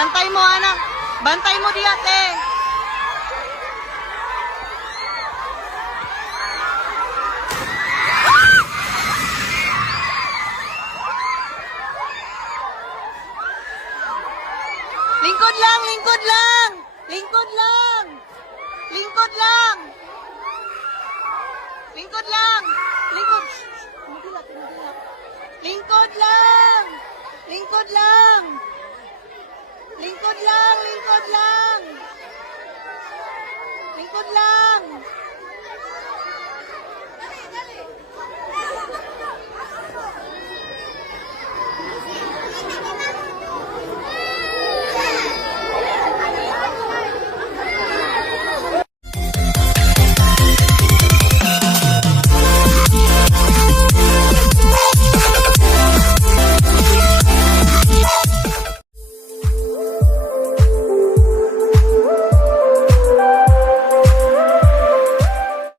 Bantay mo, anak. Bantay mo di ate. Lingkod lang, lingkod lang. Lingkod lang. Lingkod lang. Lingkod lang. Lingkod. Tumigilak, tumigilak. Lingkod lang. Lingkod lang. Lingkod lang, lingkod lang. Lingkod lang.